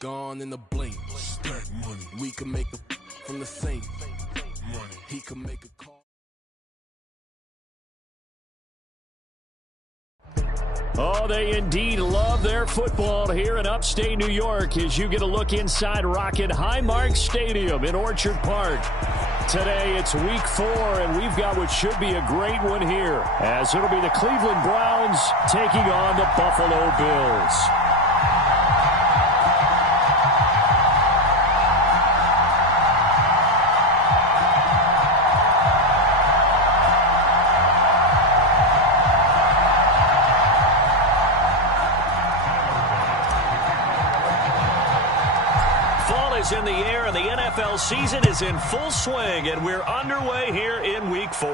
Gone in the blink. Stack money. We can make a from the same money. He can make a call. Oh, they indeed love their football here in upstate New York as you get a look inside Rocket Highmark Stadium in Orchard Park. Today it's week 4, and we've got what should be a great one here, as it'll be the Cleveland Browns taking on the Buffalo Bills. In the air, and the NFL season is in full swing, and we're underway here in week 4.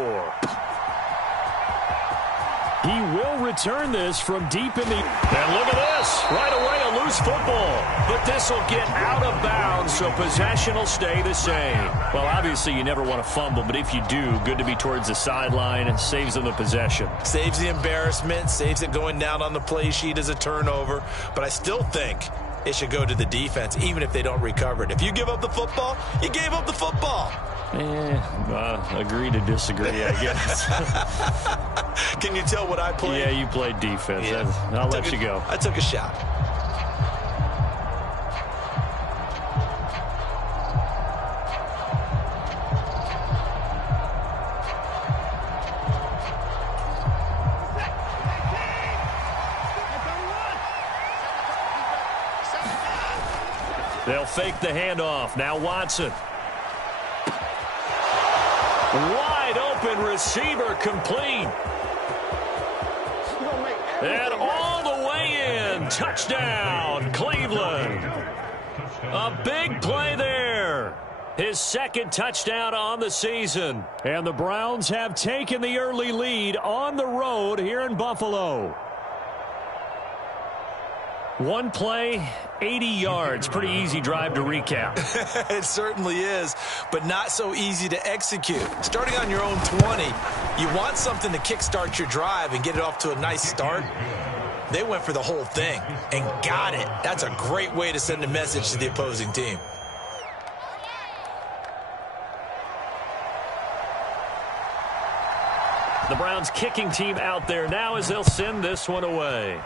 He will return this from deep in the... And look at this. Right away, a loose football. But this will get out of bounds, so possession will stay the same. Well, obviously, you never want to fumble, but if you do, good to be towards the sideline. It saves them the possession. Saves the embarrassment, saves it going down on the play sheet as a turnover. But I still think it should go to the defense, even if they don't recover it. If you give up the football, you gave up the football. Agree to disagree, I guess. Can you tell what I played? Yeah, you played defense. Yeah. I'll let you go. I took a shot. They'll fake the handoff. Now Watson. Wide open receiver complete. And all the way in. Touchdown, Cleveland. A big play there. His second touchdown on the season. And the Browns have taken the early lead on the road here in Buffalo. One play, 80 yards. Pretty easy drive to recap. It certainly is, but not so easy to execute. Starting on your own 20, you want something to kickstart your drive and get it off to a nice start. They went for the whole thing and got it. That's a great way to send a message to the opposing team. The Browns kicking team out there now as they'll send this one away.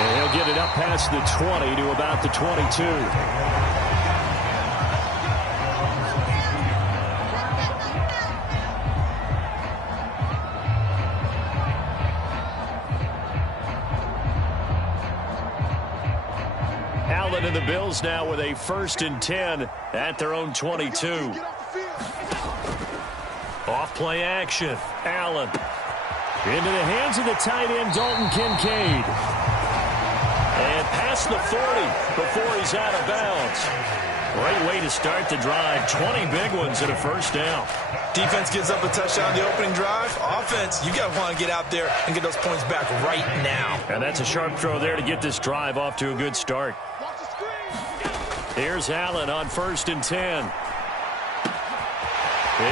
And he'll get it up past the 20 to about the 22. Allen and the Bills now with a 1st and 10 at their own 22. Off play action. Allen into the hands of the tight end Dalton Kincaid. And past the 40 before he's out of bounds. Great way to start the drive. 20 big ones and a first down. Defense gives up a touchdown the opening drive. Offense, you got to want to get out there and get those points back right now. And that's a sharp throw there to get this drive off to a good start. Here's Allen on 1st and 10.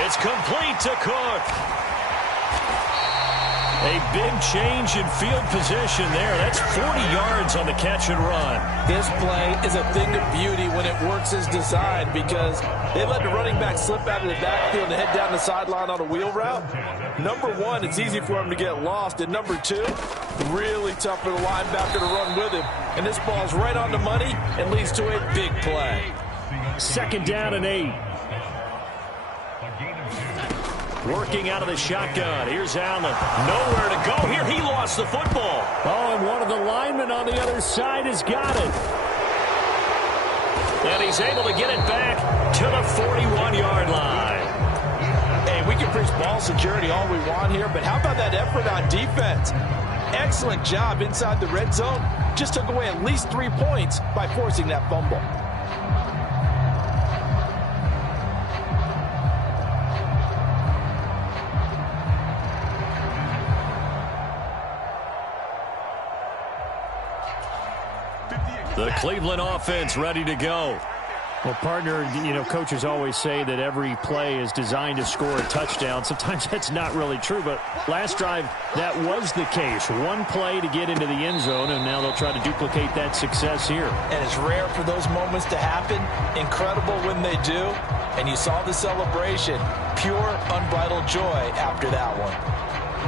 It's complete to Cook. A big change in field position there. That's 40 yards on the catch and run. This play is a thing of beauty when it works as designed because they let the running back slip out of the backfield and head down the sideline on a wheel route. Number one, it's easy for him to get lost. And number two, really tough for the linebacker to run with him. And this ball's right on the money and leads to a big play. 2nd down and 8. Working out of the shotgun. Here's Allen. Nowhere to go here. He lost the football. Oh, and one of the linemen on the other side has got it. And he's able to get it back to the 41-yard line. Hey, we can preach ball security all we want here, but how about that effort on defense? Excellent job inside the red zone. Just took away at least 3 points by forcing that fumble. The Cleveland offense ready to go. Well, partner, coaches always say that every play is designed to score a touchdown. Sometimes that's not really true, but last drive, that was the case. One play to get into the end zone, and now they'll try to duplicate that success here. And it's rare for those moments to happen. Incredible when they do. And you saw the celebration. Pure, unbridled joy after that one.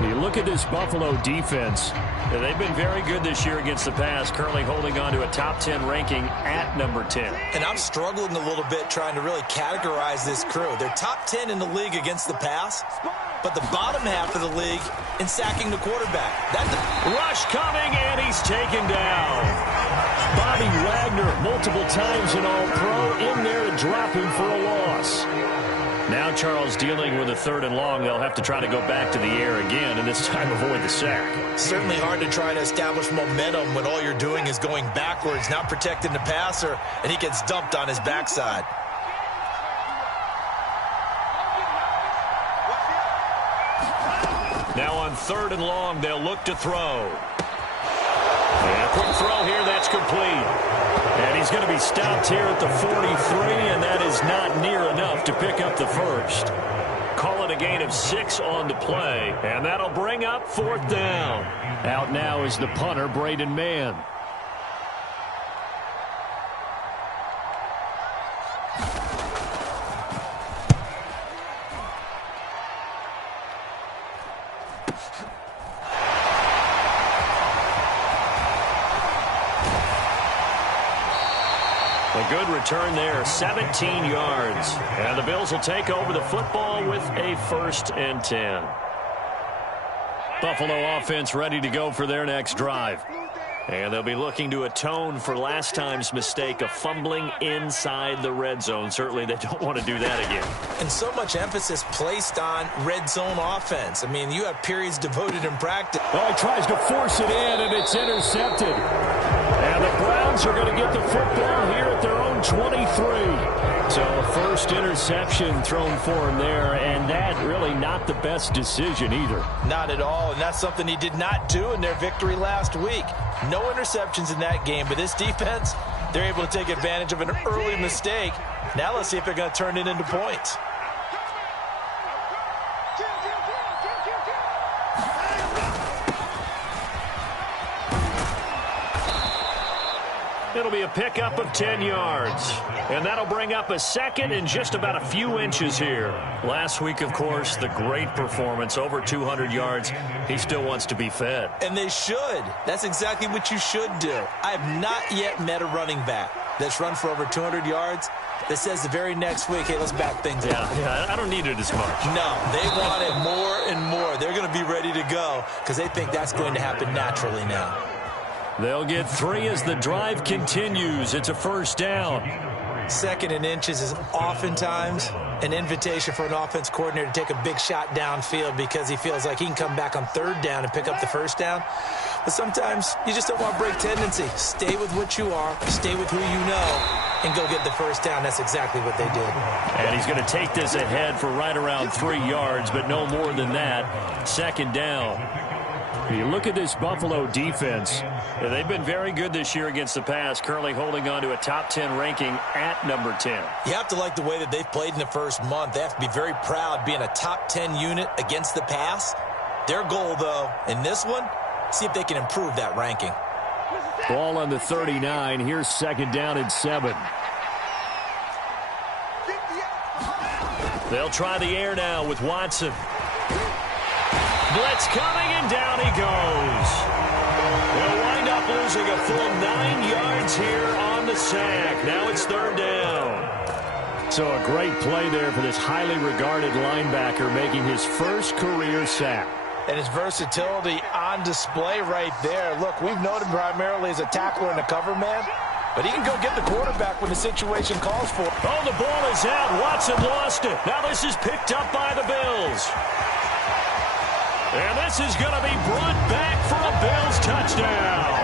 You look at this Buffalo defense. They've been very good this year against the pass, currently holding on to a top 10 ranking at number 10. And I'm struggling a little bit trying to really categorize this crew. They're top 10 in the league against the pass, but the bottom half of the league in sacking the quarterback. Rush coming, and he's taken down. Bobby Wagner, multiple times an All-Pro, in there to drop him for a loss. Now Charles dealing with a 3rd and long. They'll have to try to go back to the air again, and this time avoid the sack. Certainly hard to try to establish momentum when all you're doing is going backwards, not protecting the passer, and he gets dumped on his backside. Now on 3rd and long, they'll look to throw. And a quick throw here, that's complete. And he's going to be stopped here at the 43, and that is not near enough to pick up the first. Call it a gain of 6 on the play, and that'll bring up 4th down. Out now is the punter, Braden Mann. A good return there, 17 yards. And the Bills will take over the football with a 1st and 10. Buffalo offense ready to go for their next drive. And they'll be looking to atone for last time's mistake of fumbling inside the red zone. Certainly they don't want to do that again. And so much emphasis placed on red zone offense. I mean, you have periods devoted in practice. Oh, he tries to force it in, and it's intercepted. And the Browns are going to get the football here at their own 23. So a first interception thrown for him there, and that really not the best decision either. Not at all, and that's something he did not do in their victory last week. No interceptions in that game, but this defense, they're able to take advantage of an early mistake. Now let's see if they're going to turn it into points. It'll be a pickup of 10 yards. And that'll bring up a 2nd and just about a few inches here. Last week, of course, the great performance, over 200 yards. He still wants to be fed. And they should. That's exactly what you should do. I have not yet met a running back that's run for over 200 yards that says the very next week, hey, let's back things up. Yeah, I don't need it as much. No, they want it more and more. They're going to be ready to go because they think that's going to happen naturally now. They'll get 3 as the drive continues. It's a 1st down. 2nd and inches is oftentimes an invitation for an offense coordinator to take a big shot downfield because he feels like he can come back on 3rd down and pick up the 1st down. But sometimes you just don't want to break tendency. Stay with what you are, stay with who you know, and go get the 1st down. That's exactly what they did. And he's going to take this ahead for right around 3 yards, but no more than that. 2nd down. You look at this Buffalo defense. They've been very good this year against the pass, currently holding on to a top 10 ranking at number 10. You have to like the way that they've played in the first month. They have to be very proud being a top 10 unit against the pass. Their goal, though, in this one, see if they can improve that ranking. Ball on the 39. Here's 2nd down and 7. They'll try the air now with Watson. Blitz coming, and down he goes. They'll wind up losing a full 9 yards here on the sack. Now it's 3rd down. So a great play there for this highly regarded linebacker making his first career sack. And his versatility on display right there. Look, we've known him primarily as a tackler and a cover man, but he can go get the quarterback when the situation calls for it. Oh, the ball is out. Watson lost it. Now this is picked up by the Bills. And this is going to be brought back for a Bills touchdown.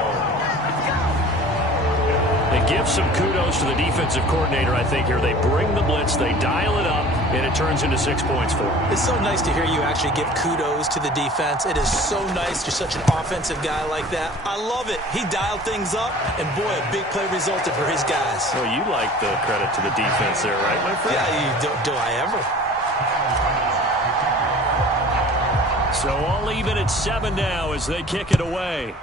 And give some kudos to the defensive coordinator, I think, here. They bring the blitz, they dial it up, and it turns into 6 points for them. It's so nice to hear you actually give kudos to the defense. It is so nice. You're such an offensive guy like that. I love it. He dialed things up, and boy, a big play resulted for his guys. Well, you like the credit to the defense there, right, my friend? Yeah, do I ever? So all even at 7 now as they kick it away.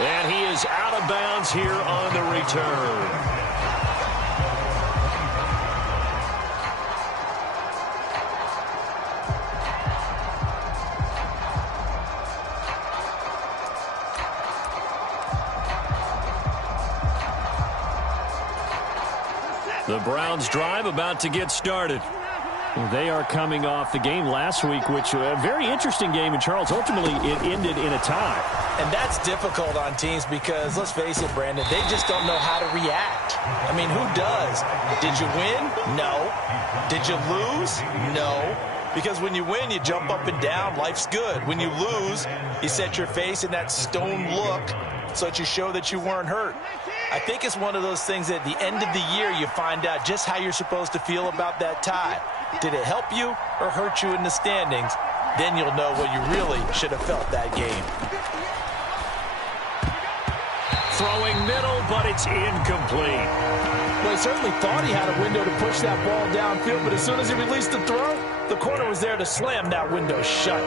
And he is out of bounds here on the return. The Browns drive about to get started. They are coming off the game last week, which a very interesting game in Charles. Ultimately, it ended in a tie. And that's difficult on teams because, let's face it, Brandon, they just don't know how to react. I mean, who does? Did you win? No. Did you lose? No. Because when you win, you jump up and down. Life's good. When you lose, you set your face in that stone look so that you show that you weren't hurt. I think it's one of those things that at the end of the year you find out just how you're supposed to feel about that tie. Did it help you or hurt you in the standings? Then you'll know what you really should have felt that game. Throwing middle, but it's incomplete. Well, he certainly thought he had a window to push that ball downfield, but as soon as he released the throw, the corner was there to slam that window shut.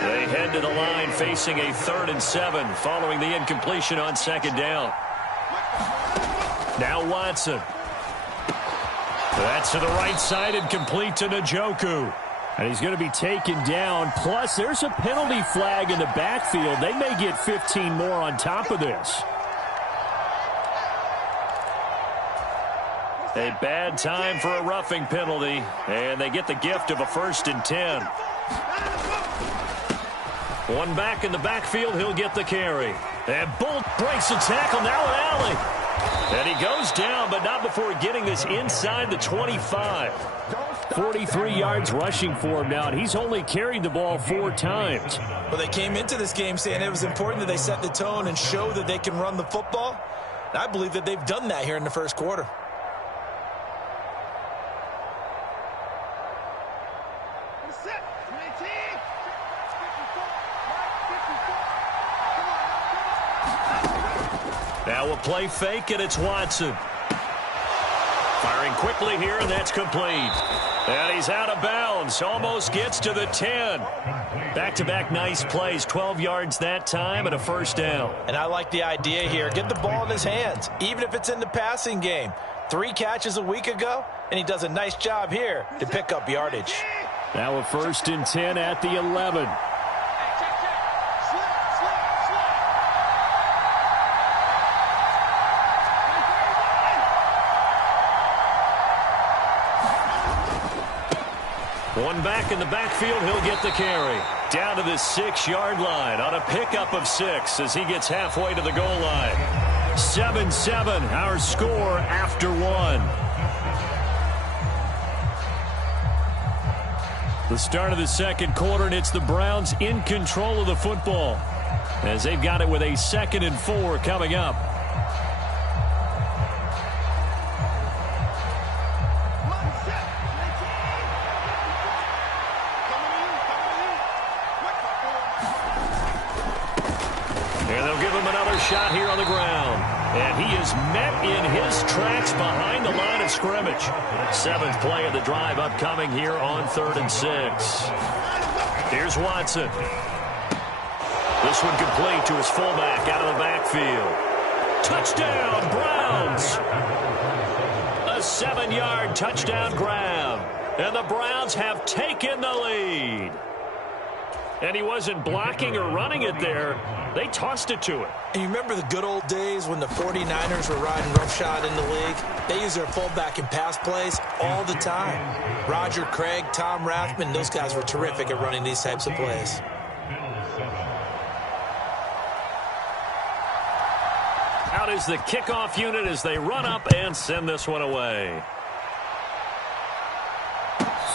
They head to the line facing a 3rd and 7 following the incompletion on 2nd down. Now Watson. That's to the right side and complete to Njoku. And he's going to be taken down. Plus, there's a penalty flag in the backfield. They may get 15 more on top of this. A bad time for a roughing penalty. And they get the gift of a 1st and 10. One back in the backfield. He'll get the carry. And Bolt breaks the tackle. Now an alley. And he goes down, but not before getting this inside the 25. 43 yards rushing for him now, and he's only carried the ball 4 times. Well, they came into this game saying it was important that they set the tone and show that they can run the football. And I believe that they've done that here in the first quarter. Now a play fake, and it's Watson. Firing quickly here, and that's complete. And he's out of bounds. Almost gets to the 10. Back-to-back nice plays. 12 yards that time and a 1st down. And I like the idea here. Get the ball in his hands, even if it's in the passing game. 3 catches a week ago, and he does a nice job here to pick up yardage. Now a 1st and 10 at the 11. One back in the backfield, he'll get the carry. Down to the 6-yard line on a pickup of 6 as he gets halfway to the goal line. 7-7, our score after 1. The start of the 2nd quarter, and it's the Browns in control of the football as they've got it with a 2nd and 4 coming up. Shot here on the ground, and he is met in his tracks behind the line of scrimmage. 7th play of the drive upcoming here on 3rd and 6. Here's Watson. This one complete to his fullback out of the backfield. Touchdown, Browns! A 7-yard touchdown grab, and the Browns have taken the lead. And he wasn't blocking or running it there. They tossed it to him. And you remember the good old days when the 49ers were riding roughshod in the league? They use their fullback in pass plays all the time. Roger Craig, Tom Rathman, those guys were terrific at running these types of plays. Out is the kickoff unit as they run up and send this one away.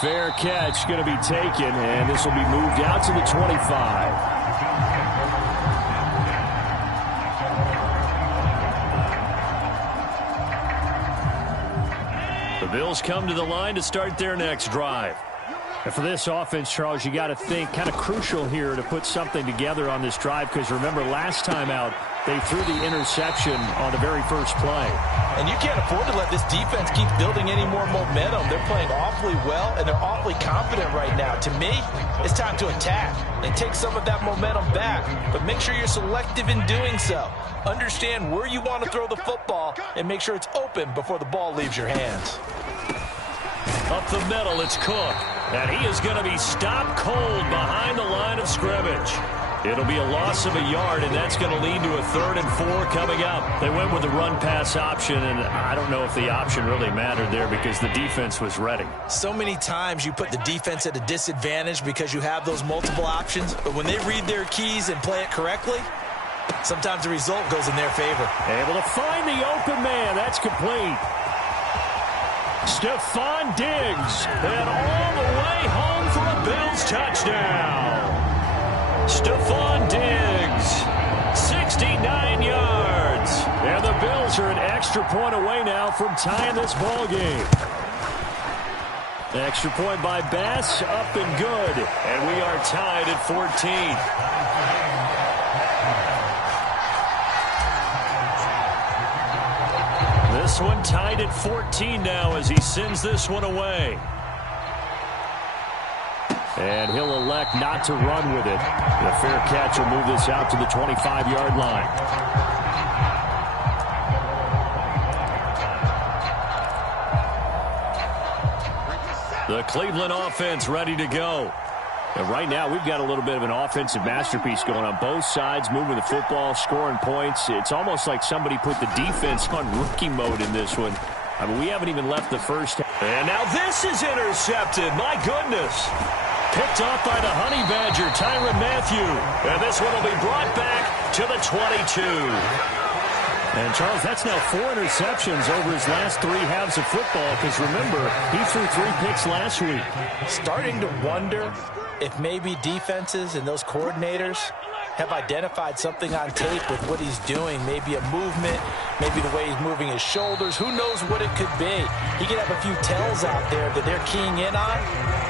Fair catch going to be taken, and this will be moved out to the 25. The Bills come to the line to start their next drive. And for this offense, Charles, you got to think kind of crucial here to put something together on this drive, because remember last time out they threw the interception on the very first play. And you can't afford to let this defense keep building any more momentum. They're playing awfully well, and they're awfully confident right now. To me, it's time to attack and take some of that momentum back, but make sure you're selective in doing so. Understand where you want to throw the football and make sure it's open before the ball leaves your hands. Up the middle, it's Cook. And he is going to be stopped cold behind the line of scrimmage. It'll be a loss of a yard, and that's going to lead to a 3rd and 4 coming up. They went with the run-pass option, and I don't know if the option really mattered there because the defense was ready. So many times you put the defense at a disadvantage because you have those multiple options, but when they read their keys and play it correctly, sometimes the result goes in their favor. Able to find the open man. That's complete. Stephon Diggs, and all the way home for a Bills touchdown. Stephon Diggs, 69 yards. And the Bills are an extra point away now from tying this ball game. Extra point by Bass, up and good. And we are tied at 14. This one tied at 14 now as he sends this one away. And he'll elect not to run with it. The fair catch will move this out to the 25-yard line. The Cleveland offense ready to go. And right now, we've got a little bit of an offensive masterpiece going on both sides, moving the football, scoring points. It's almost like somebody put the defense on rookie mode in this one. I mean, we haven't even left the first. And now this is intercepted. My goodness. Picked off by the Honey Badger, Tyrann Mathieu. And this one will be brought back to the 22. And, Charles, that's now 4 interceptions over his last 3 halves of football, because, remember, he threw 3 picks last week. Starting to wonder if maybe defenses and those coordinators have identified something on tape with what he's doing. Maybe a movement, maybe the way he's moving his shoulders. Who knows what it could be? He could have a few tells out there that they're keying in on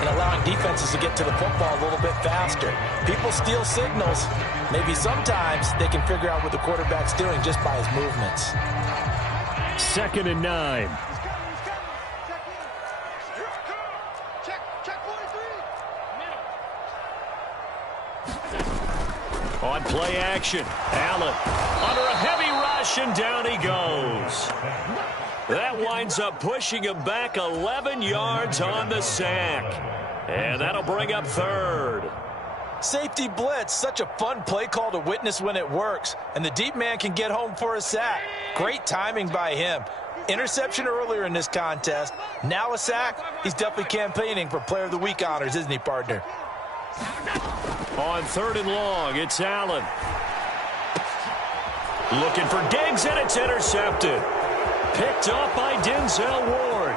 and allowing defenses to get to the football a little bit faster. People steal signals. Maybe sometimes they can figure out what the quarterback's doing just by his movements. 2nd and 9. On play action, Allen under a heavy rush, and down he goes. That winds up pushing him back 11 yards on the sack. And that'll bring up 3rd. Safety blitz, such a fun play call to witness when it works. And the deep man can get home for a sack. Great timing by him. Interception earlier in this contest. Now a sack. He's definitely campaigning for Player of the Week honors, isn't he, partner? On 3rd and long, it's Allen. Looking for Diggs, and it's intercepted. Picked up by Denzel Ward.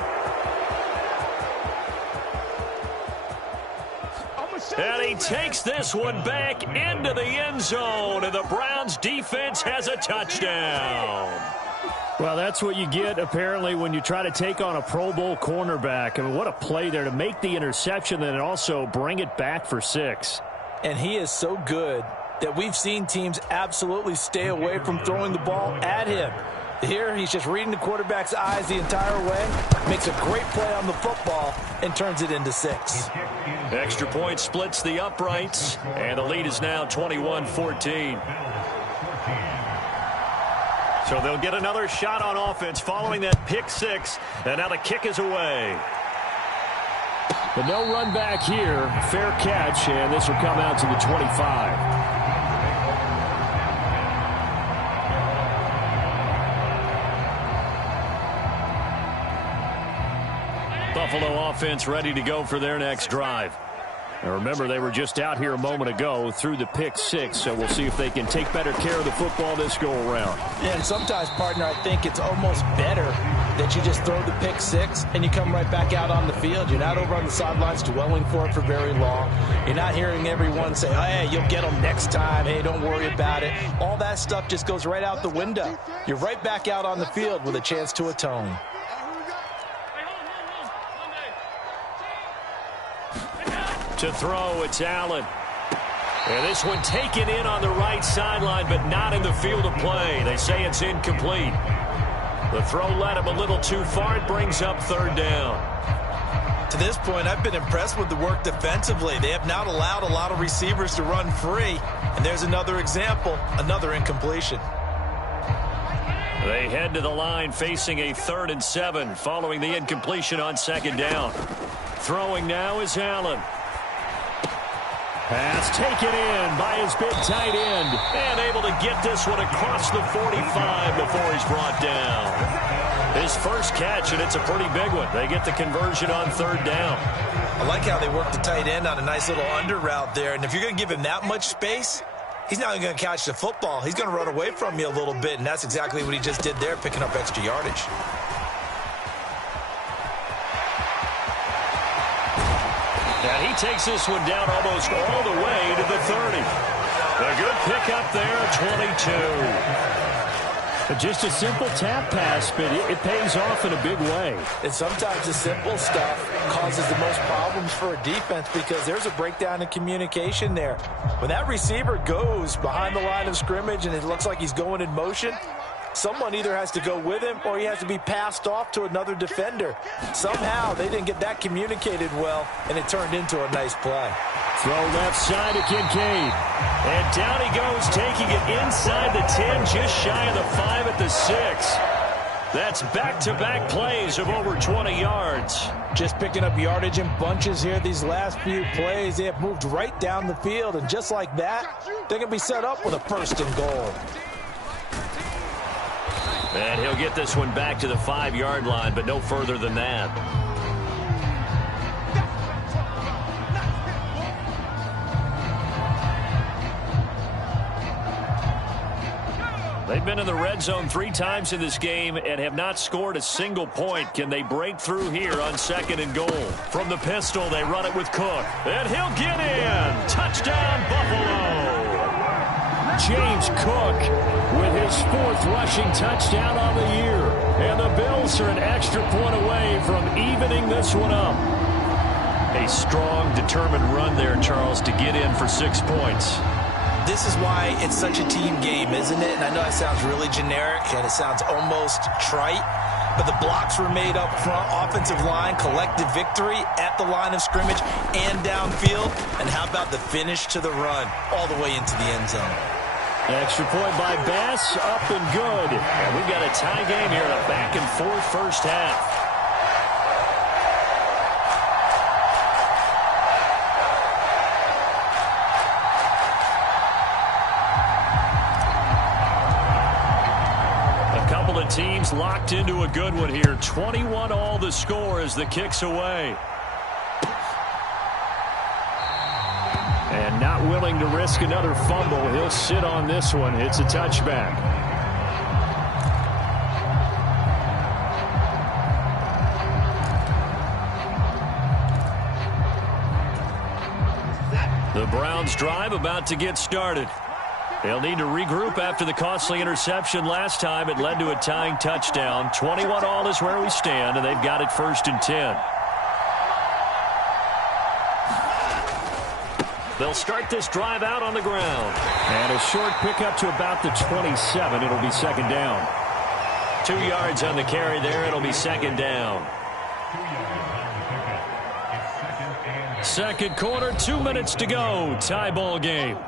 And he takes this one back into the end zone, and the Browns defense has a touchdown. Well, that's what you get, apparently, when you try to take on a Pro Bowl cornerback. I mean, what a play there to make the interception and also bring it back for 6. And he is so good that we've seen teams absolutely stay away from throwing the ball at him. Here, he's just reading the quarterback's eyes the entire way, makes a great play on the football, and turns it into 6. Extra point splits the uprights, and the lead is now 21-14. So they'll get another shot on offense following that pick 6, and now the kick is away. But no run back here. Fair catch, and this will come out to the 25. Buffalo offense ready to go for their next drive. Now remember, they were just out here a moment ago through the pick 6, so we'll see if they can take better care of the football this go around. Yeah, and sometimes, partner, I think it's almost better that you just throw the pick six and you come right back out on the field. You're not over on the sidelines dwelling for it for very long. You're not hearing everyone say, hey, you'll get them next time. Hey, don't worry about it. All that stuff just goes right out the window. You're right back out on the field with a chance to atone. To throw, it's Allen. And this one taken in on the right sideline, but not in the field of play. They say it's incomplete. The throw led him a little too far. It brings up third down. To this point, I've been impressed with the work defensively. They have not allowed a lot of receivers to run free. And there's another example, another incompletion. They head to the line facing a 3rd and 7 following the incompletion on 2nd down. Throwing now is Allen. Pass taken in by his big tight end. And able to get this one across the 45 before he's brought down. His first catch, and it's a pretty big one. They get the conversion on 3rd down. I like how they work the tight end on a nice little under route there. And if you're going to give him that much space, he's not going to catch the football. He's going to run away from you a little bit, and that's exactly what he just did there, picking up extra yardage. And he takes this one down almost all the way to the 30. A good pickup there, 22. Just a simple tap pass, but it pays off in a big way. And sometimes the simple stuff causes the most problems for a defense because there's a breakdown in communication there. When that receiver goes behind the line of scrimmage and it looks like he's going in motion, someone either has to go with him or he has to be passed off to another defender. Somehow they didn't get that communicated well, and it turned into a nice play. Throw left side to Kincaid. And down he goes, taking it inside the 10, just shy of the 5 at the 6. That's back-to-back plays of over 20 yards. Just picking up yardage in bunches here these last few plays. They have moved right down the field, and just like that, they're going to be set up with a 1st and goal. And he'll get this one back to the 5-yard line, but no further than that. They've been in the red zone 3 times in this game and have not scored a single point. Can they break through here on 2nd and goal? From the pistol, they run it with Cook. And he'll get in. Touchdown, Buffalo. James Cook with his 4th rushing touchdown on the year. And the Bills are an extra point away from evening this one up. A strong, determined run there, Charles, to get in for 6 points. This is why it's such a team game, isn't it? And I know it sounds really generic and it sounds almost trite, but the blocks were made up front, offensive line, collective victory at the line of scrimmage and downfield. And how about the finish to the run all the way into the end zone? Extra point by Bass, up and good. And we've got a tie game here in a back-and-forth first half. Teams locked into a good one here. 21 all the score as the kick's away. And not willing to risk another fumble. He'll sit on this one. It's a touchback. The Browns drive about to get started. They'll need to regroup after the costly interception last time. It led to a tying touchdown. 21 all is where we stand, and they've got it 1st and 10. They'll start this drive out on the ground. And a short pickup to about the 27. It'll be 2nd down. 2 yards on the carry there. It'll be 2nd down. 2nd quarter, 2 minutes to go. Tie ball game.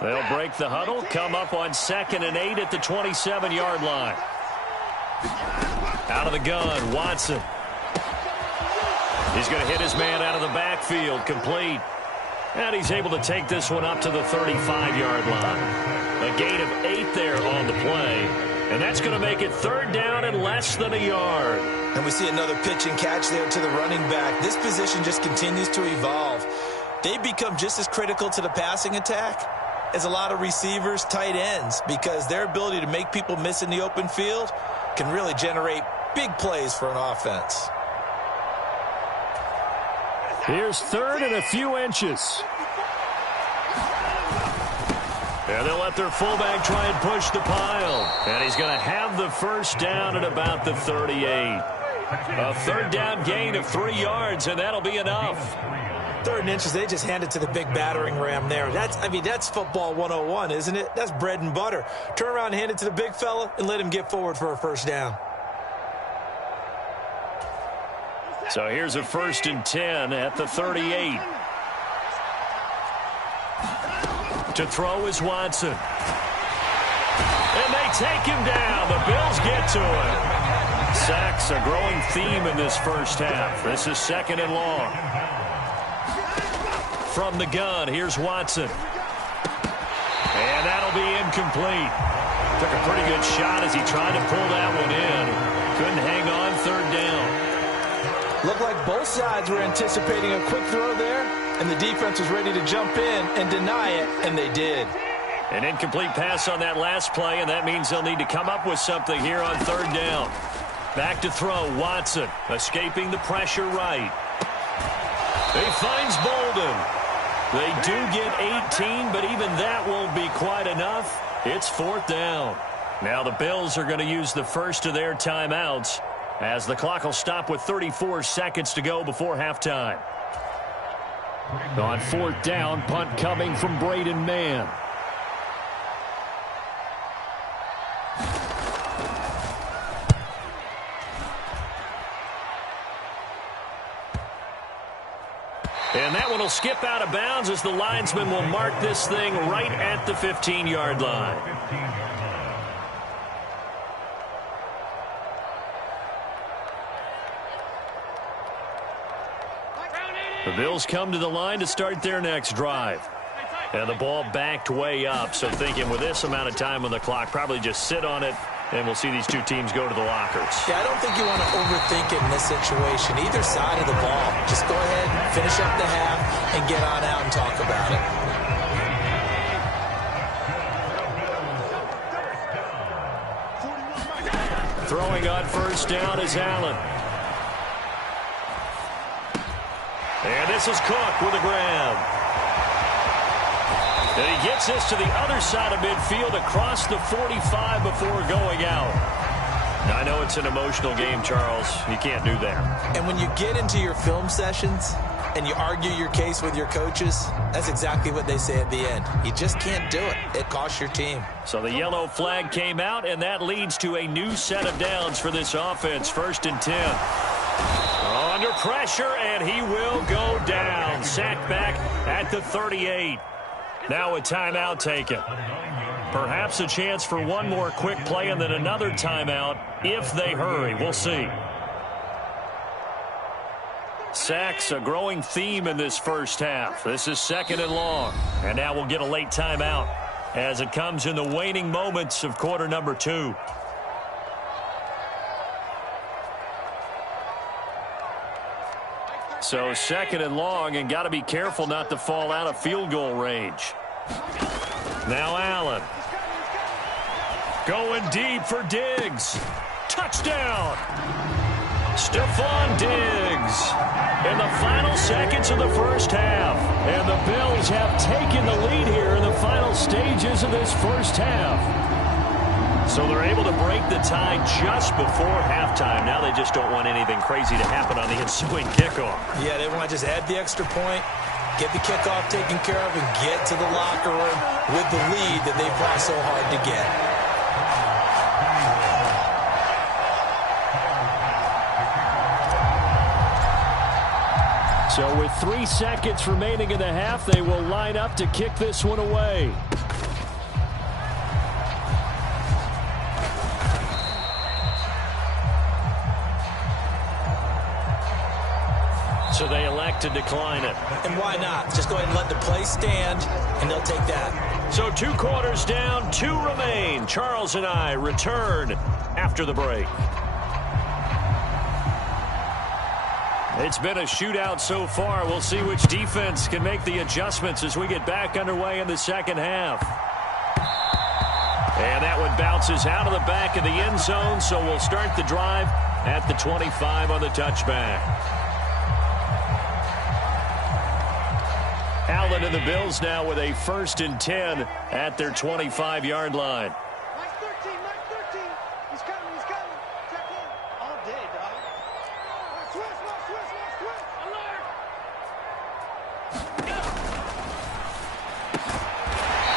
They'll break the huddle, come up on 2nd and 8 at the 27-yard line. Out of the gun, Watson. He's going to hit his man out of the backfield, complete. And he's able to take this one up to the 35-yard line. A gain of 8 there on the play. And that's going to make it 3rd down and less than a yard. And we see another pitch and catch there to the running back. This position just continues to evolve. they become just as critical to the passing attack as a lot of receivers, tight ends, because their ability to make people miss in the open field can really generate big plays for an offense. Here's third and a few inches. And they'll let their fullback try and push the pile. And he's going to have the first down at about the 38. A third down gain of 3 yards, and that'll be enough. 3rd and inches, they just hand it to the big battering ram there. That's football 101, isn't it? That's bread and butter. Turn around and hand it to the big fella and let him get forward for a first down. So here's a 1st and 10 at the 38. To throw is Watson. And they take him down. The Bills get to him. Sacks, a growing theme in this first half. This is 2nd and long. From the gun, here's Watson. And that'll be incomplete. Took a pretty good shot as he tried to pull that one in. Couldn't hang on 3rd down. Looked like both sides were anticipating a quick throw there, and the defense was ready to jump in and deny it, and they did. An incomplete pass on that last play, and that means they'll need to come up with something here on 3rd down. Back to throw, Watson, escaping the pressure right. He finds Bolden. They do get 18, but even that won't be quite enough. It's 4th down. Now the Bills are going to use the first of their timeouts, as the clock will stop with 34 seconds to go before halftime. On 4th down, punt coming from Braden Mann. And that one will skip out of bounds as the linesman will mark this thing right at the 15-yard line. The Bills come to the line to start their next drive. And the ball backed way up, so thinking with this amount of time on the clock, probably just sit on it, and we'll see these two teams go to the lockers. Yeah, I don't think you want to overthink it in this situation. Either side of the ball. Just go ahead, finish up the half, and get on out and talk about it. Throwing on 1st down is Allen. And this is Cook with a grab. And he gets this to the other side of midfield across the 45 before going out. Now, I know it's an emotional game, Charles. You can't do that. And when you get into your film sessions and you argue your case with your coaches, that's exactly what they say at the end. You just can't do it. It costs your team. So the yellow flag came out, and that leads to a new set of downs for this offense. 1st and 10. Under pressure, and he will go down. Sacked back at the 38. Now a timeout taken. Perhaps a chance for one more quick play and then another timeout if they hurry. We'll see. Sacks, a growing theme in this first half. This is 2nd and long. And now we'll get a late timeout as it comes in the waning moments of quarter number 2. So 2nd and long, and got to be careful not to fall out of field goal range. Now Allen. Going deep for Diggs. Touchdown. Stephon Diggs. In the final seconds of the first half. And the Bills have taken the lead here in the final stages of this first half. So they're able to break the tie just before halftime. Now they just don't want anything crazy to happen on the ensuing kickoff. Yeah, they want to just add the extra point, get the kickoff taken care of, and get to the locker room with the lead that they fought so hard to get. So with 3 seconds remaining in the half, they will line up to kick this one away. So they elect to decline it. And why not? Just go ahead and let the play stand, and they'll take that. So 2 quarters down, 2 remain. Charles and I return after the break. It's been a shootout so far. We'll see which defense can make the adjustments as we get back underway in the second half. And that one bounces out of the back of the end zone, so we'll start the drive at the 25 on the touchback. Allen and the Bills now with a 1st and 10 at their 25-yard line.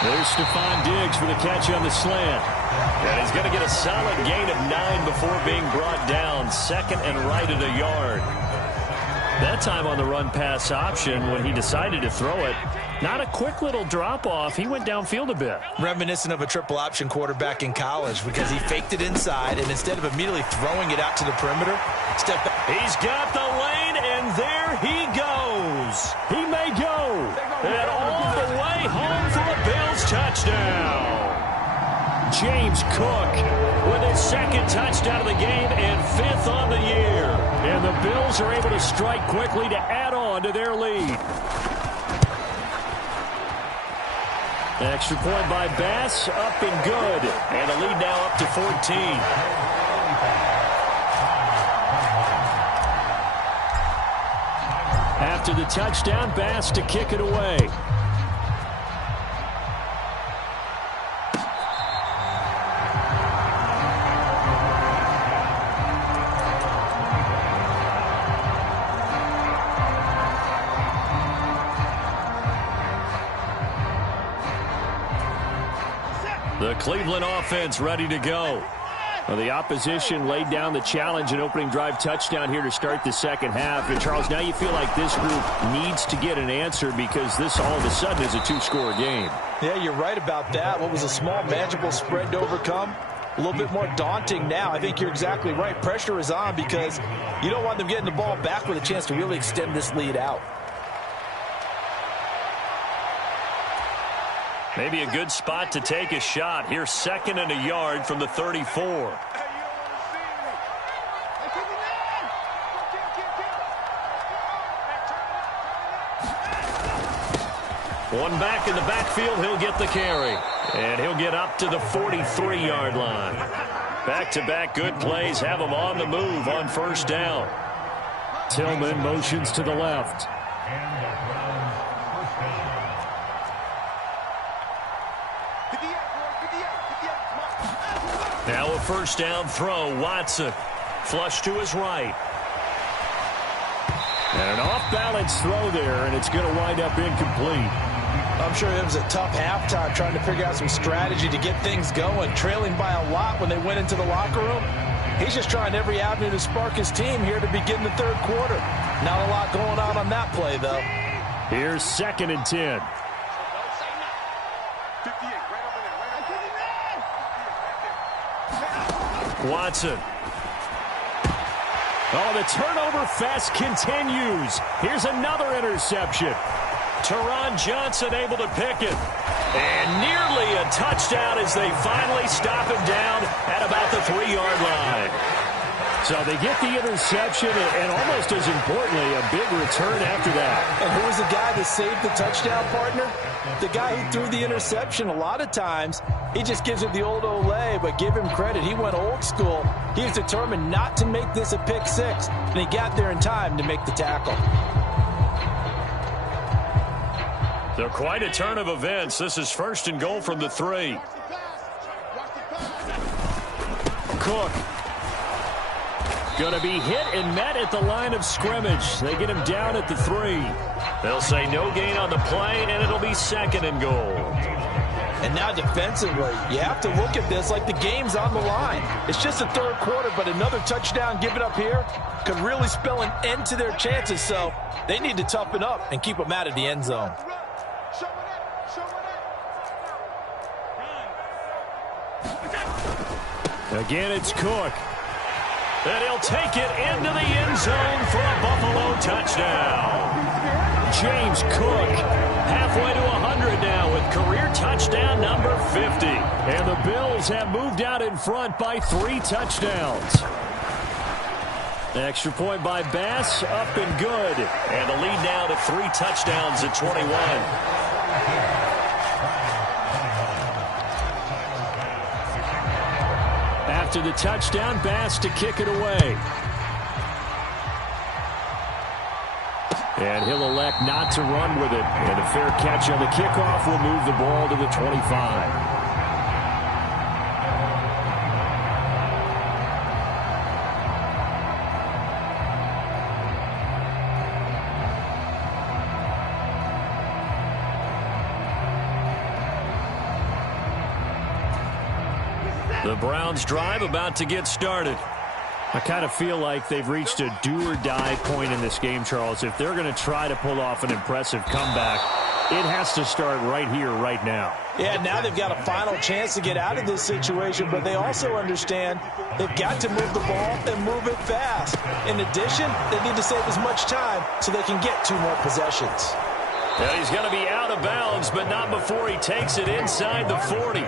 There's Stephon Diggs for the catch on the slant. And he's going to get a solid gain of 9 before being brought down. 2nd and right at a yard. That time on the run-pass option when he decided to throw it. Not a quick little drop-off. He went downfield a bit. Reminiscent of a triple option quarterback in college because he faked it inside, and instead of immediately throwing it out to the perimeter, stepped back. He's got the lane, and there he goes. He may go. And all the way home for a Bills touchdown. James Cook with his 2nd touchdown of the game and 5th on the year. And the Bills are able to strike quickly to add on to their lead. Extra point by Bass, up and good. And the lead now up to 14. After the touchdown, Bass to kick it away. The Cleveland offense ready to go. Well, the opposition laid down the challenge and opening drive touchdown here to start the second half. And, Charles, now you feel like this group needs to get an answer because this all of a sudden is a 2-score game. Yeah, you're right about that. What was a small, manageable spread to overcome? A little bit more daunting now. I think you're exactly right. Pressure is on because you don't want them getting the ball back with a chance to really extend this lead out. Maybe a good spot to take a shot. Here's 2nd and a yard from the 34. One back in the backfield, he'll get the carry. And he'll get up to the 43-yard line. Back-to-back good plays have him on the move on 1st down. Tillman motions to the left. Now a 1st down throw. Watson flush to his right. And an off-balance throw there, and it's going to wind up incomplete. I'm sure it was a tough halftime trying to figure out some strategy to get things going, trailing by a lot when they went into the locker room. He's just trying every avenue to spark his team here to begin the 3rd quarter. Not a lot going on that play, though. Here's 2nd and 10. Watson. Oh, the turnover fest continues. Here's another interception. Teron Johnson able to pick it. And nearly a touchdown as they finally stop him down at about the 3-yard line. So they get the interception and almost as importantly, a big return after that. And who was the guy that saved the touchdown, partner? The guy who threw the interception. A lot of times, he just gives it the old Olay, but give him credit. He went old school. He was determined not to make this a pick 6, and he got there in time to make the tackle. So quite a turn of events. This is 1st and goal from the 3. Cook. Going to be hit and met at the line of scrimmage. They get him down at the 3. They'll say no gain on the play, and it'll be 2nd and goal. And now defensively, you have to look at this like the game's on the line. It's just the 3rd quarter, but another touchdown given up here could really spell an end to their chances. So they need to toughen up and keep them out of the end zone. Again, it's Cook. And he'll take it into the end zone for a Buffalo touchdown. James Cook halfway to 100 now with career touchdown number 50. And the Bills have moved out in front by 3 touchdowns. Extra point by Bass, up and good. And the lead now to 3 touchdowns at 21. After the touchdown, Bass to kick it away. And he'll elect not to run with it. And a fair catch on the kickoff will move the ball to the 25. The Browns drive about to get started. I kind of feel like they've reached a do-or-die point in this game, Charles. If they're going to try to pull off an impressive comeback, it has to start right here, right now. Yeah, now they've got a final chance to get out of this situation, but they also understand they've got to move the ball and move it fast. In addition, they need to save as much time so they can get 2 more possessions. And he's going to be out of bounds, but not before he takes it inside the 40.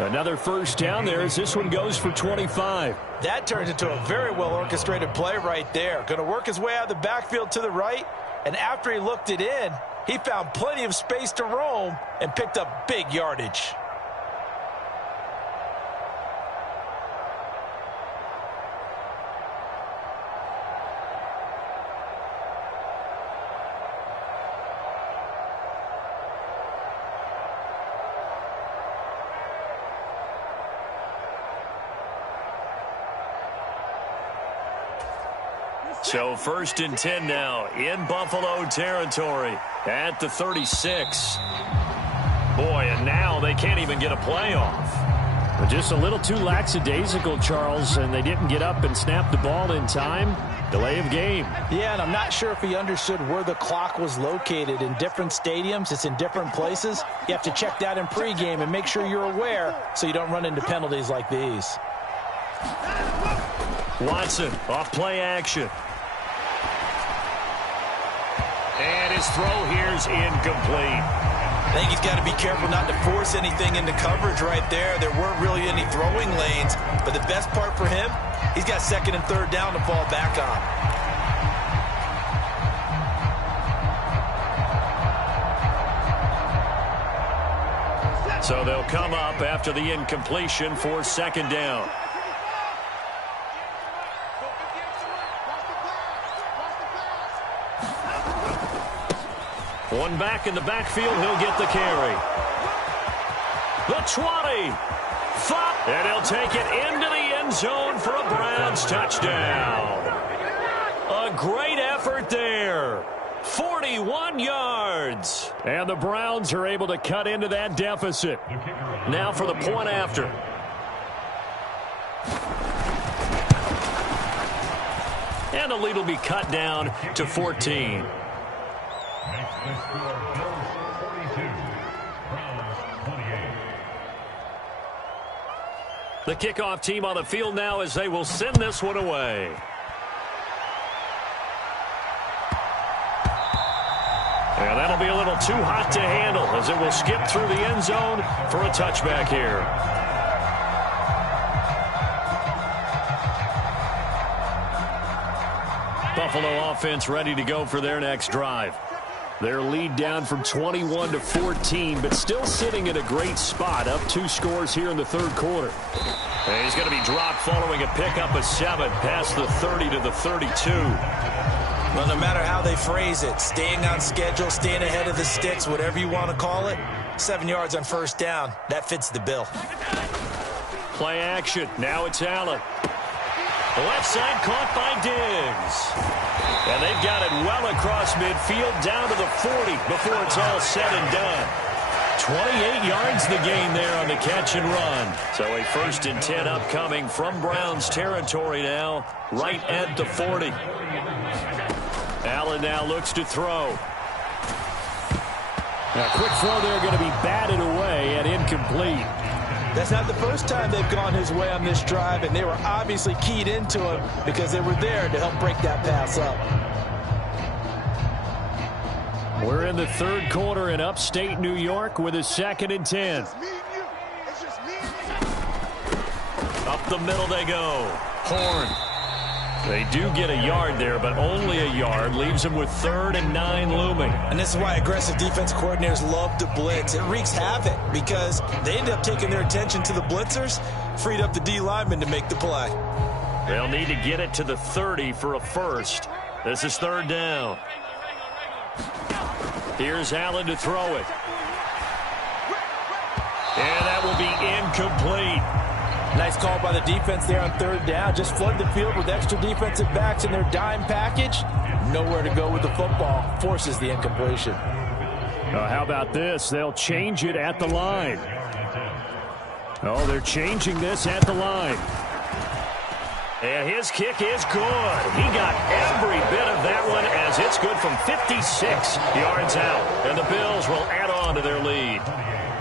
Another first down there as this one goes for 25. That turns into a very well-orchestrated play right there. Going to work his way out of the backfield to the right, and after he looked it in, he found plenty of space to roam and picked up big yardage. So 1st and 10 now in Buffalo territory at the 36. Boy, and now they can't even get a play off. But just a little too lackadaisical, Charles, and they didn't get up and snap the ball in time. Delay of game. Yeah, and I'm not sure if he understood where the clock was located. In different stadiums, it's in different places. You have to check that in pregame and make sure you're aware so you don't run into penalties like these. Watson off play action. And his throw here's incomplete. I think he's got to be careful not to force anything into coverage right there. There weren't really any throwing lanes, but the best part for him, he's got 2nd and 3rd down to fall back on. So they'll come up after the incompletion for 2nd down. One back in the backfield, he'll get the carry. The 20. Flop, and he'll take it into the end zone for a Browns touchdown. A great effort there. 41 yards. And the Browns are able to cut into that deficit. Now for the point after. And the lead will be cut down to 14. The kickoff team on the field now as they will send this one away. And that'll be a little too hot to handle as it will skip through the end zone for a touchback here. Buffalo offense ready to go for their next drive. Their lead down from 21 to 14, but still sitting in a great spot, up 2 scores here in the 3rd quarter. And he's going to be dropped following a pickup of 7 past the 30 to the 32. Well, no matter how they phrase it, staying on schedule, staying ahead of the sticks, whatever you want to call it, 7 yards on 1st down, that fits the bill. Play action. Now it's Allen. The left side caught by Diggs. And they've got it well across midfield down to the 40 before it's all said and done. 28 yards the gain there on the catch and run. So a 1st and 10 upcoming from Browns territory now, right at the 40. Allen now looks to throw. A quick throw there going to be batted away and incomplete. That's not the first time they've gone his way on this drive, and they were obviously keyed into him because they were there to help break that pass up. We're in the 3rd quarter in upstate New York with a 2nd and 10. Up the middle they go. Horn. They do get a yard there, but only a yard. Leaves them with 3rd and 9 looming. And this is why aggressive defense coordinators love to blitz. It wreaks havoc because they end up taking their attention to the blitzers, freed up the D lineman to make the play. They'll need to get it to the 30 for a first. This is 3rd down. Here's Allen to throw it. And that will be incomplete. Nice call by the defense there on 3rd down. Just flood the field with extra defensive backs in their dime package. Nowhere to go with the football. Forces the incompletion. How about this? They'll change it at the line. Oh, they're changing this at the line. And his kick is good. He got every bit of that one as it's good from 56 yards out. And the Bills will add on to their lead.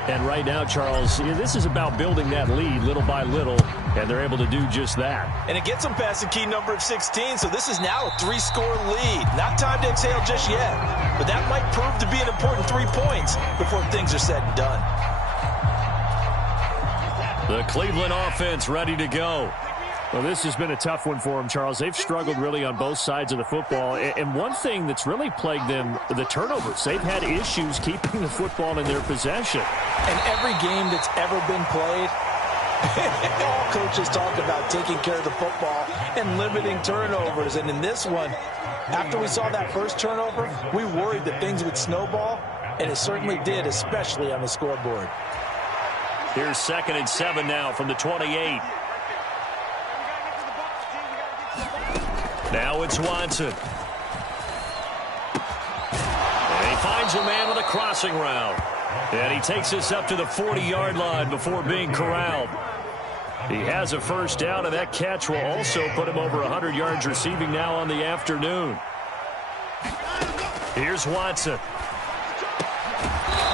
And right now, Charles, this is about building that lead little by little, and they're able to do just that. And it gets them past the key number of 16, so this is now a 3-score lead. Not time to exhale just yet, but that might prove to be an important 3 points before things are said and done. The Cleveland offense ready to go. Well, this has been a tough one for them, Charles. They've struggled really on both sides of the football. And one thing that's really plagued them, the turnovers. They've had issues keeping the football in their possession. And every game that's ever been played, all coaches talk about taking care of the football and limiting turnovers. And in this one, after we saw that first turnover, we worried that things would snowball, and it certainly did, especially on the scoreboard. Here's 2nd and 7 now from the 28. Now it's Watson. And he finds a man with a crossing route. And he takes this up to the 40-yard line before being corralled. He has a first down, and that catch will also put him over 100 yards receiving now on the afternoon. Here's Watson.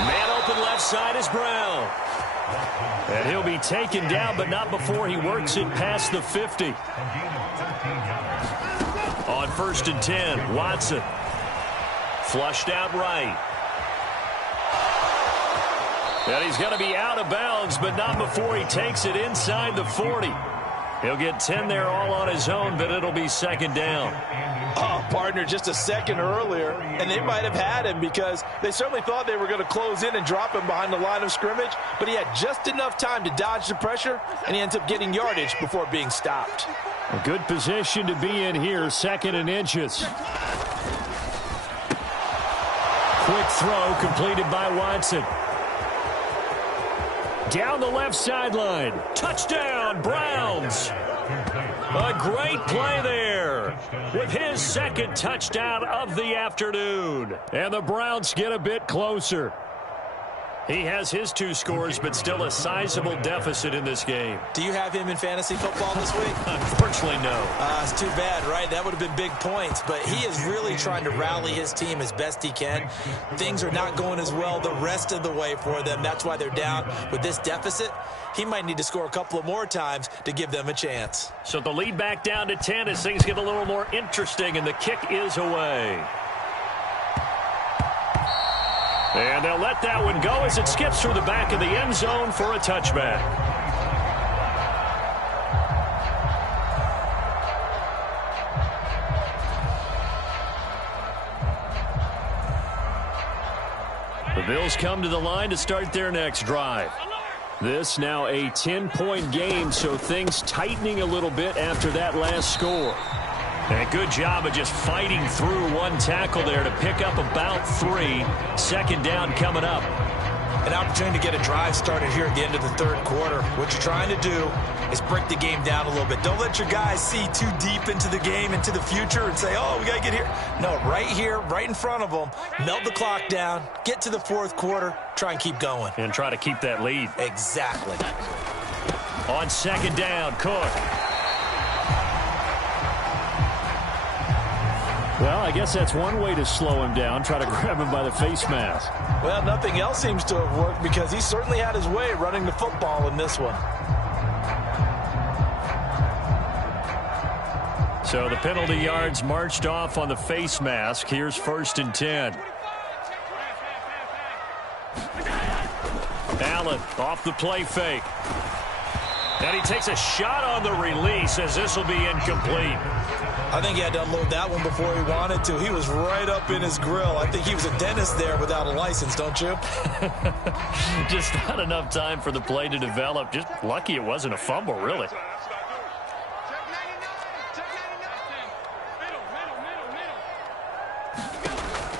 Man open left side is Brown. And he'll be taken down, but not before he works it past the 50. On 1st and 10, Watson. Flushed out right. And he's going to be out of bounds, but not before he takes it inside the 40. He'll get 10 there all on his own, but it'll be 2nd down. Oh, partner, just a second earlier, and they might have had him because they certainly thought they were going to close in and drop him behind the line of scrimmage, but he had just enough time to dodge the pressure, and he ends up getting yardage before being stopped. A good position to be in here, 2nd and inches. Quick throw completed by Watson. Down the left sideline. Touchdown, Browns. A great play there with his 2nd touchdown of the afternoon. And the Browns get a bit closer. He has his 2 scores, but still a sizable deficit in this game. Do you have him in fantasy football this week? Unfortunately, no. It's too bad, right? That would have been big points, but he is really trying to rally his team as best he can. Things are not going as well the rest of the way for them. That's why they're down with this deficit. He might need to score a couple of more times to give them a chance. So the lead back down to 10 as things get a little more interesting, and the kick is away. And they'll let that one go as it skips through the back of the end zone for a touchback. The Bills come to the line to start their next drive. This now a 10-point game, so things tightening a little bit after that last score. And a good job of just fighting through one tackle there to pick up about 3. 2nd down coming up. An opportunity to get a drive started here at the end of the 3rd quarter. What you're trying to do is break the game down a little bit. Don't let your guys see too deep into the game, into the future, and say, oh, we got to get here. No, right here, right in front of them, melt the clock down, get to the 4th quarter, try and keep going. And try to keep that lead. Exactly. On 2nd down, Cook. Well, I guess that's one way to slow him down, try to grab him by the face mask. Well, nothing else seems to have worked because he certainly had his way running the football in this one. So the penalty yards marched off on the face mask. Here's 1st and 10. Allen off the play fake. And he takes a shot on the release as this will be incomplete. I think he had to unload that one before he wanted to. He was right up in his grill. I think he was a dentist there without a license, don't you? Just not enough time for the play to develop. Just lucky it wasn't a fumble, really.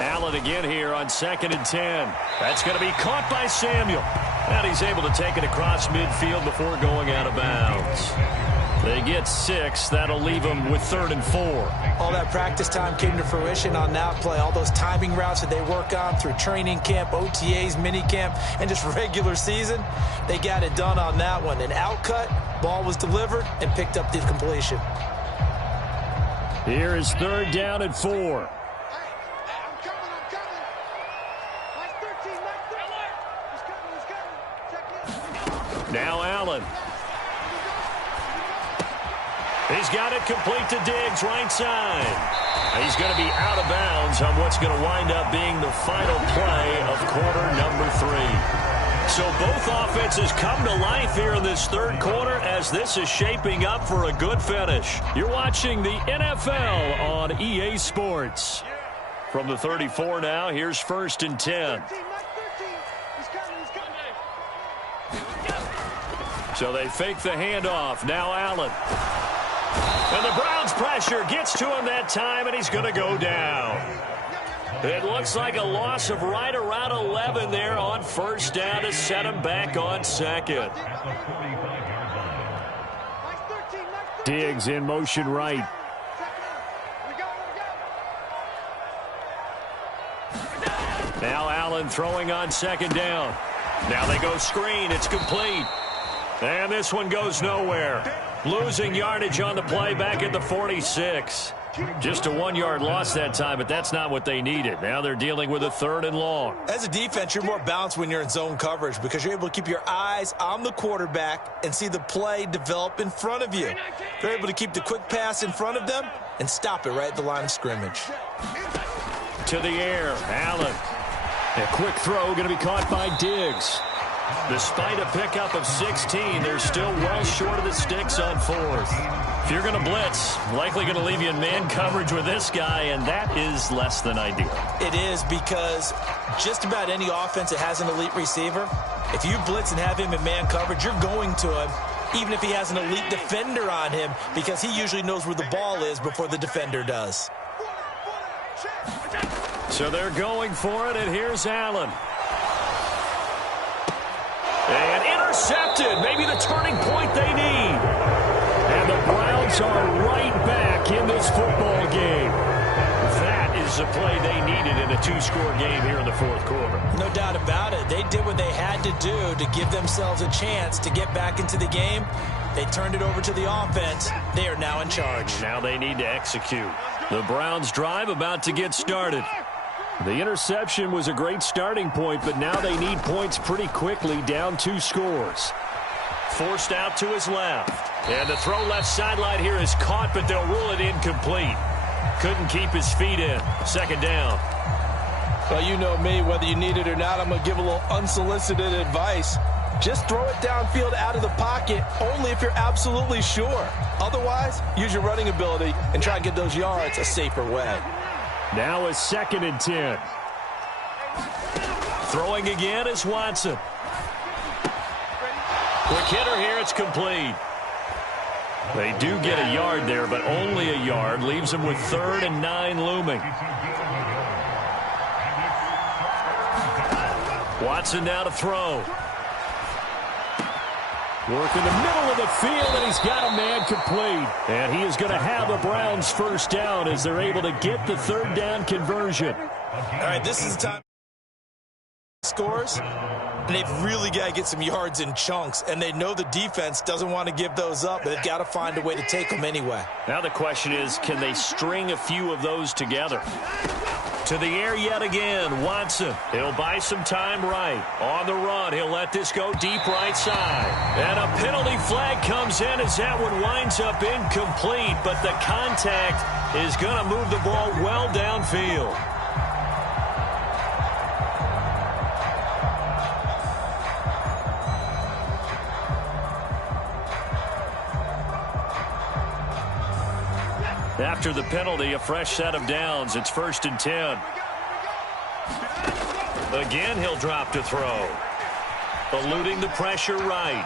Allen again here on 2nd and 10. That's going to be caught by Samuel. And he's able to take it across midfield before going out of bounds. They get 6. That'll leave them with 3rd and 4. All that practice time came to fruition on that play. All those timing routes that they work on through training camp, OTAs, mini camp, and just regular season, they got it done on that one. An outcut, ball was delivered, and picked up the completion. Here is 3rd down and 4. Now Allen. He's got it complete to Diggs, right side. He's going to be out of bounds on what's going to wind up being the final play of quarter number 3. So both offenses come to life here in this 3rd quarter as this is shaping up for a good finish. You're watching the NFL on EA Sports. From the 34 now, here's 1st and 10. So they fake the handoff. Now Allen. And the Browns pressure gets to him that time, and he's going to go down. It looks like a loss of right around 11 there on 1st down to set him back on 2nd. Diggs in motion right. Now Allen throwing on 2nd down. Now they go screen. It's complete. And this one goes nowhere. Losing yardage on the play back at the 46. Just a 1-yard loss that time, but that's not what they needed. Now they're dealing with a 3rd and long. As a defense, you're more balanced when you're in zone coverage because you're able to keep your eyes on the quarterback and see the play develop in front of you. They're able to keep the quick pass in front of them and stop it right at the line of scrimmage. To the air, Allen. A quick throw going to be caught by Diggs. Despite a pickup of 16, they're still well short of the sticks on 4th. If you're going to blitz, likely going to leave you in man coverage with this guy, and that is less than ideal. It is because just about any offense that has an elite receiver, if you blitz and have him in man coverage, you're going to him, even if he has an elite defender on him, because he usually knows where the ball is before the defender does. So they're going for it, and here's Allen. And intercepted. Maybe the turning point they need. And the Browns are right back in this football game. That is the play they needed in a 2-score game here in the 4th quarter. No doubt about it. They did what they had to do to give themselves a chance to get back into the game. They turned it over to the offense. They are now in charge. Now they need to execute. The Browns drive about to get started. The interception was a great starting point, but now they need points pretty quickly, down 2 scores. Forced out to his left. And the throw left sideline here is caught, but they'll rule it incomplete. Couldn't keep his feet in. 2nd down. Well, you know me, whether you need it or not, I'm going to give a little unsolicited advice. Just throw it downfield out of the pocket, only if you're absolutely sure. Otherwise, use your running ability and try and get those yards a safer way. Now a 2nd and 10. Throwing again is Watson. Quick hitter here, it's complete. They do get a yard there, but only a yard. Leaves them with 3rd and 9 looming. Watson now to throw. Work in the middle of the field, and he's got a man complete. And he is going to have the Browns 1st down as they're able to get the 3rd down conversion. All right, this is the time scores, and they've really got to get some yards in chunks, and they know the defense doesn't want to give those up, but they've got to find a way to take them anyway. Now the question is, can they string a few of those together? To the air yet again, Watson. He'll buy some time right. On the run, he'll let this go deep right side. And a penalty flag comes in as that one winds up incomplete, but the contact is going to move the ball well downfield. After the penalty, a fresh set of downs. It's 1st and 10. Again, he'll drop to throw. Eluding the pressure right.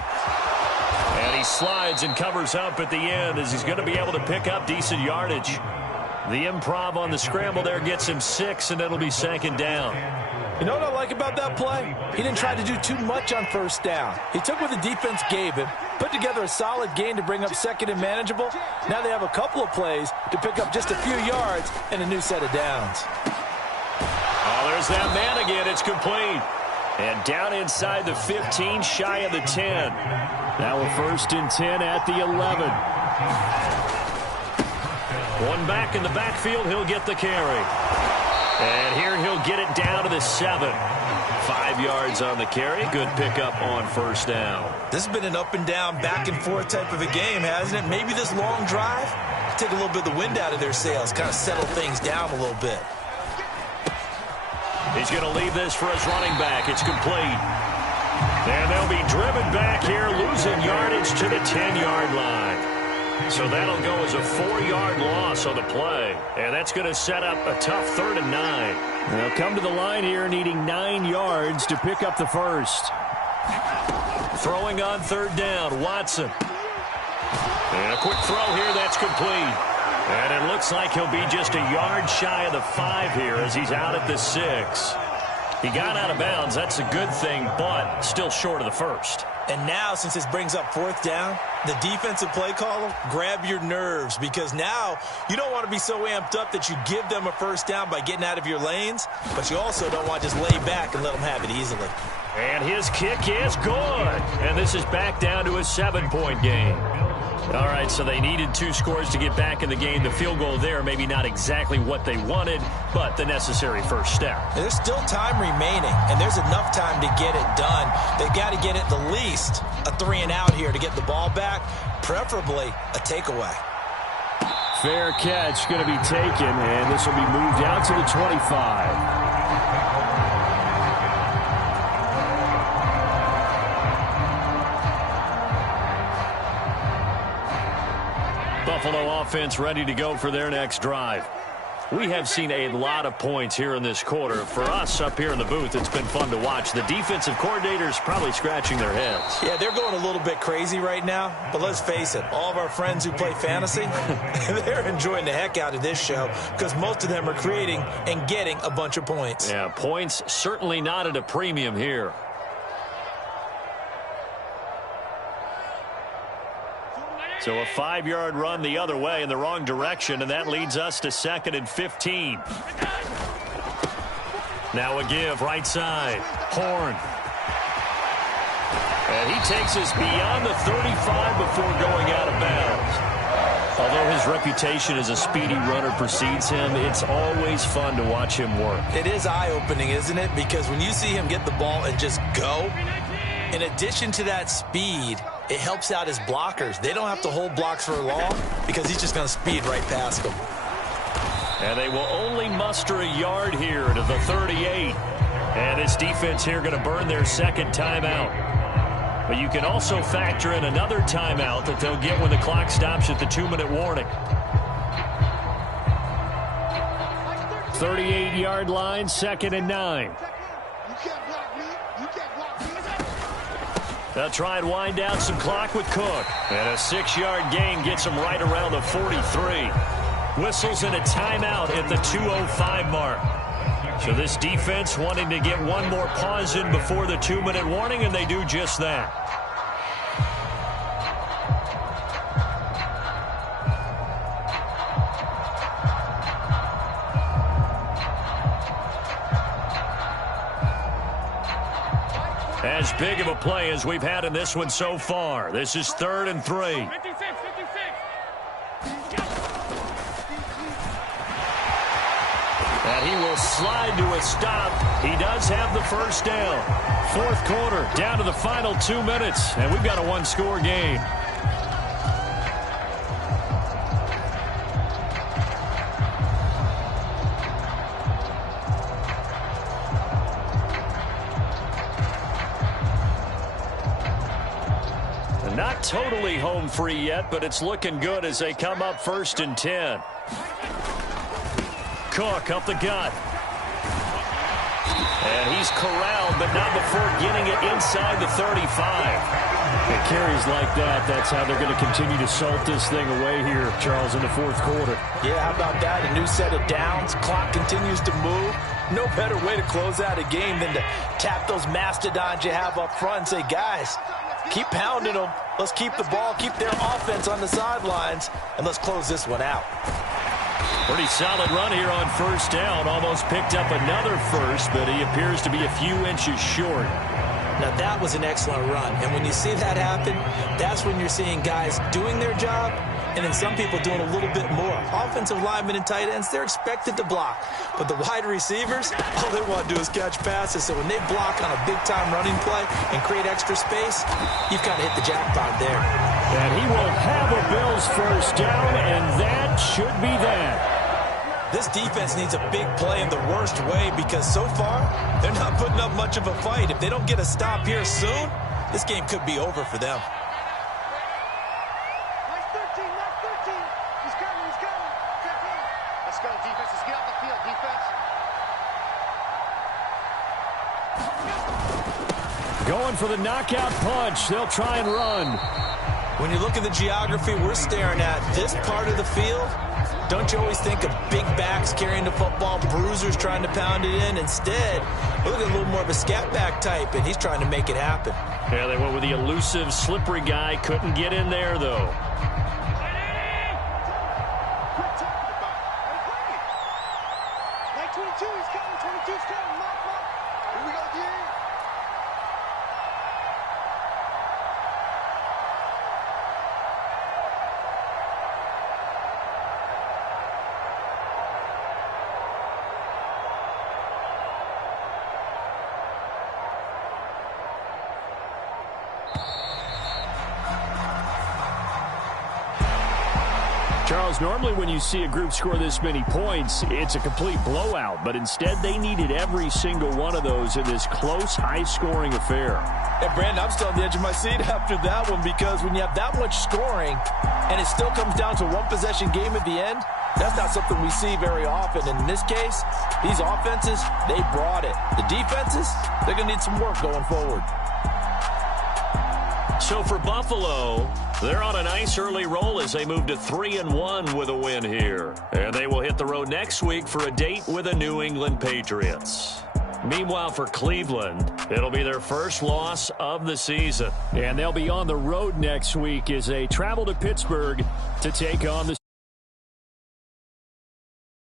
And he slides and covers up at the end as he's going to be able to pick up decent yardage. The improv on the scramble there gets him 6, and it'll be 2nd down. You know what I like about that play? He didn't try to do too much on 1st down. He took what the defense gave him, put together a solid gain to bring up 2nd and manageable. Now they have a couple of plays to pick up just a few yards and a new set of downs. Oh, there's that man again. It's complete. And down inside the 15, shy of the 10. Now a 1st and 10 at the 11. One back in the backfield, he'll get the carry. And here he'll get it down to the 7. 5 yards on the carry. Good pickup on 1st down. This has been an up and down, back and forth type of a game, hasn't it? Maybe this long drive, take a little bit of the wind out of their sails, kind of settle things down a little bit. He's going to leave this for his running back. It's complete. And they'll be driven back here, losing yardage to the 10-yard line. So that'll go as a 4-yard loss on the play. And that's going to set up a tough 3rd and 9. They'll come to the line here needing 9 yards to pick up the first. Throwing on 3rd down, Watson. And a quick throw here, that's complete. And it looks like he'll be just a yard shy of the 5 here as he's out at the 6. He got out of bounds. That's a good thing, but still short of the first. And now, since this brings up 4th down, the defensive play caller, grab your nerves, because now you don't want to be so amped up that you give them a 1st down by getting out of your lanes, but you also don't want to just lay back and let them have it easily. And his kick is good. And this is back down to a 7-point game. All right, so they needed 2 scores to get back in the game. The field goal there, maybe not exactly what they wanted, but the necessary first step. There's still time remaining, and there's enough time to get it done. They've got to get at the least a 3-and-out here to get the ball back, preferably a takeaway. Fair catch going to be taken, and this will be moved out to the 25. Buffalo offense ready to go for their next drive. We have seen a lot of points here in this quarter. For us up here in the booth, it's been fun to watch. The defensive coordinators probably scratching their heads. Yeah, they're going a little bit crazy right now. But let's face it, all of our friends who play fantasy, they're enjoying the heck out of this show because most of them are creating and getting a bunch of points. Yeah, points certainly not at a premium here. So a 5-yard run the other way in the wrong direction, and that leads us to 2nd and 15. Now a give right side. Horn. And he takes us beyond the 35 before going out of bounds. Although his reputation as a speedy runner precedes him, it's always fun to watch him work. It is eye-opening, isn't it? Because when you see him get the ball and just go, in addition to that speed, it helps out his blockers. They don't have to hold blocks for long because he's just going to speed right past them. And they will only muster a yard here to the 38. And this defense here going to burn their 2nd timeout. But you can also factor in another timeout that they'll get when the clock stops at the 2-minute warning. 38-yard line, 2nd and 9. They'll try and wind down some clock with Cook. And a 6-yard gain gets them right around the 43. Whistles and a timeout at the 2:05 mark. So this defense wanting to get one more pause in before the 2-minute warning, and they do just that. As big of a play as we've had in this one so far. This is 3rd and 3. 56. And he will slide to a stop. He does have the first down. 4th quarter, down to the final 2 minutes, and we've got a 1-score game. Not totally home free yet, but it's looking good as they come up 1st and 10. Cook up the gut. And he's corralled, but not before getting it inside the 35. It carries like that. That's how they're going to continue to salt this thing away here, Charles, in the 4th quarter. Yeah, how about that? A new set of downs. Clock continues to move. No better way to close out a game than to tap those mastodons you have up front and say, guys, keep pounding them. Let's keep the ball, keep their offense on the sidelines, and let's close this one out. Pretty solid run here on 1st down. Almost picked up another first, but he appears to be a few inches short. Now, that was an excellent run. And when you see that happen, that's when you're seeing guys doing their job and then some people doing a little bit more. Offensive linemen and tight ends, they're expected to block. But the wide receivers, all they want to do is catch passes. So when they block on a big-time running play and create extra space, you've got to hit the jackpot there. And he will have a Bills 1st down, and that should be that. This defense needs a big play in the worst way because so far, they're not putting up much of a fight. If they don't get a stop here soon, this game could be over for them. Nice 13. He's coming. Let's go, defense. Let's get off the field, defense. Going for the knockout punch. They'll try and run. When you look at the geography we're staring at, this part of the field, don't you always think of big backs carrying the football, bruisers trying to pound it in? Instead, look at a little more of a scat back type, and he's trying to make it happen. Yeah, they went with the elusive, slippery guy. Couldn't get in there, though. Like 22, he's coming. 22's coming. Mark. Here we go, D. Charles, normally when you see a group score this many points, it's a complete blowout. But instead, they needed every single one of those in this close, high-scoring affair. And, Brandon, I'm still on the edge of my seat after that one because when you have that much scoring and it still comes down to a one-possession game at the end, that's not something we see very often. And in this case, these offenses, they brought it. The defenses, they're going to need some work going forward. So for Buffalo, they're on a nice early roll as they move to 3-1 with a win here. And they will hit the road next week for a date with the New England Patriots. Meanwhile, for Cleveland, it'll be their first loss of the season. And they'll be on the road next week as they travel to Pittsburgh to take on the